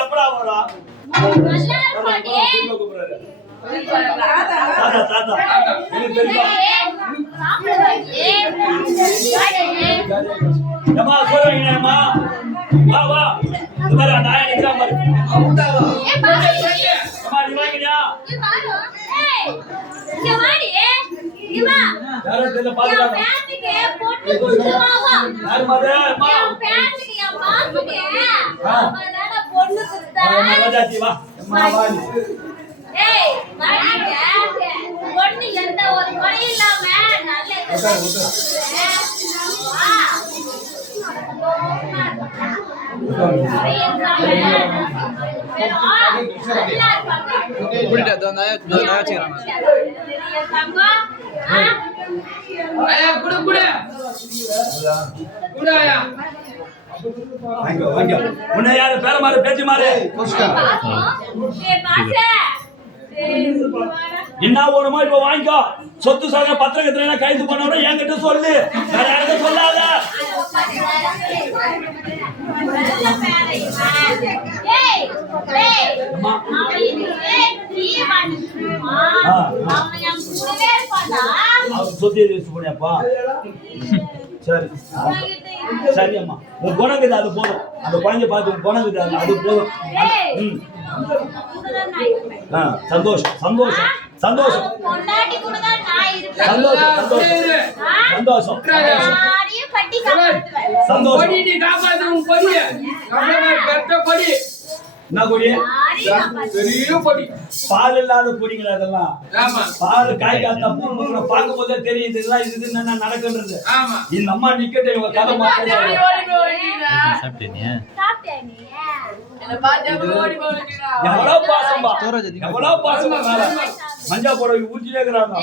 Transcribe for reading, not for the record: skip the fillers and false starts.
எப்படா வரும் சொல்லுவீங்கம்மா வா வா உன்னை யாரு பேர மாறு பேச்சு மாறு என்ன ஓடுமோ இப்ப வாங்கிக்கோ சொத்து சாக பத்திரகத்துல கைது பண்ணோட என்கிட்ட சொல்லு வேற யார்கிட்ட சொல்லாத சொத்தி பண்ணியாப்பா சரி சரி அம்மா உன் குணங்குது அது போதும் அந்த குழந்தைய பார்த்து உன் குணங்குது அது போதும் சந்தோஷம் சந்தோஷம் சந்தோஷம் சந்தோஷம் சந்தோஷம் சந்தோஷம் என்ன கொடி பெரிய கொடி பால் இல்லாத கொடிங்களா அதெல்லாம் பால் காய் காத்தா பூ பார்க்கும் போதே தெரியுது இதெல்லாம் இது என்ன நடக்குன்றது இந்த அம்மா நிக்கட்டே இவங்க கதை எவ்வளவு பாசம்பா எவ்வளவு பாசமா மஞ்சா போட ஊற்றிலே இருக்கிறாங்க